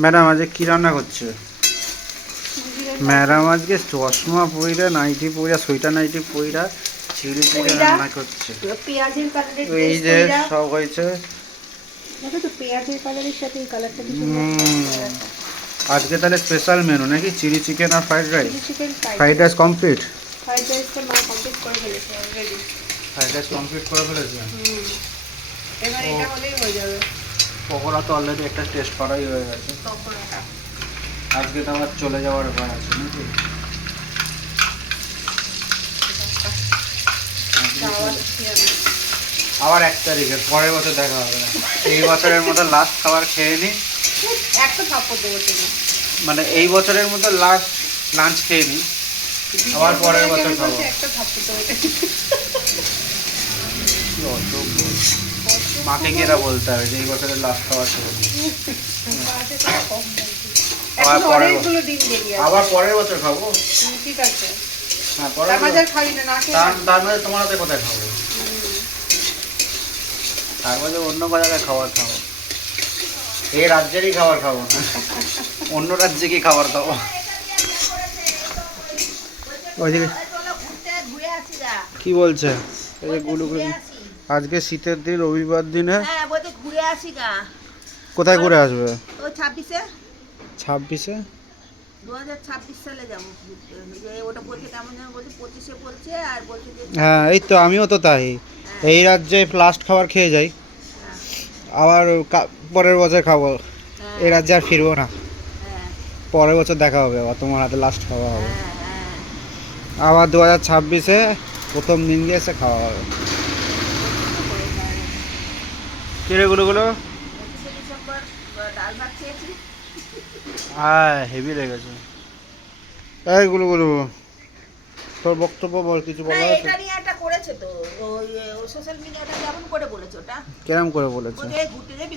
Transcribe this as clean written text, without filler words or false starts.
Madam আজকে কি রান্না করছে? ম্যাডাম আজকে চশমা পইরা, নাইটি পইরা, সোয়েটার নাইটি পইরা চিলি চিকেন রান্না করছে। পেঁয়াজের কালারের এই যে সব হয়েছে। দেখো তো পেঁয়াজের কালারের সাথে এই কালারটা কি আজকে তাহলে স্পেশাল মেনু নাকি? চিলি চিকেন আর fried rice. Chicken fried rice complete. Fried রাইসটা মা কমপ্লিট করে ফেলেছে অলরেডি। ফ্রাইড রাইস কমপ্লিট করে ফেলেছে। এবার এটা হলেই হয়ে যাবে। পকোড়া তো অলরেডি একটা টেস্ট করাই হয়ে গেছে। পকোড়াটা আজকে তো আবার চলে যাওয়ার ব্যাপার আছে নাকি? আবার 1 তারিখে পরের বছর দেখা হবে না। এই বছরের মতো লাস্ট খাবার খেয়ে নি। একটা থাপ্পড় দেবো তুমি। মানে এই বছরের মতো লাস্ট লাঞ্চ খেয়ে নি, আবার পরের বছর খাবো। একটা থাপ্পড় দেবো। কি অসভ্য। মাকে গিয়ে বলতে হবে যে এই বছরের লাস্ট খাবার খেয়ে নি। আবার পরের বছর খাবো। ঠিক আছে। হ্যাঁ পরের তার মধ্যে তোমার হাতে কোথায় খাবো? তার মধ্যে অন্য জায়গায় খাবার খাবো। এই রাজ্যেরই খাবার খাবো না, অন্য রাজ্যে কি খাবার খাবো? ওইদিকে কি বলছে? এই যে গুলুগুলু আজকে শীতের দিন, রবিবার দিনে ঘুরে আসি গা। কোথায় ঘুরে আসবে? ও 26-এ 26-এ 2026 সালে যাবো। ওটা বলছে কেমন যেন বলছে 25-এ বলছে আর বলছে যে হ্যাঁ এই তো আমিও তো তাই। এই রাজ্যে লাস্ট খাবার খেয়ে যাই, আবার পরের বছর খাবো। এই রাজ্যে আর ফিরবো না। পরের বছর দেখা হবে, আবার তোমার হাতে লাস্ট খাওয়া হবে। আবার 2026-এ প্রথম দিন গিয়ে এসে খাওয়া হবে। কিরে গুলোগুলো? 25শে ডিসেম্বর ডাল ভাত খেয়েছি। হ্যাঁ হেভি লেগেছে। এই গুলোগুলো তোর বক্তব্য বল, কিছু বলার আছে? এটা নিয়ে একটা করেছে তো ওই সোশ্যাল মিডিয়াটা কেমন করে বলেছে ওটা? কেরম করে বলেছে? ওই যে ঘুরতে যাবি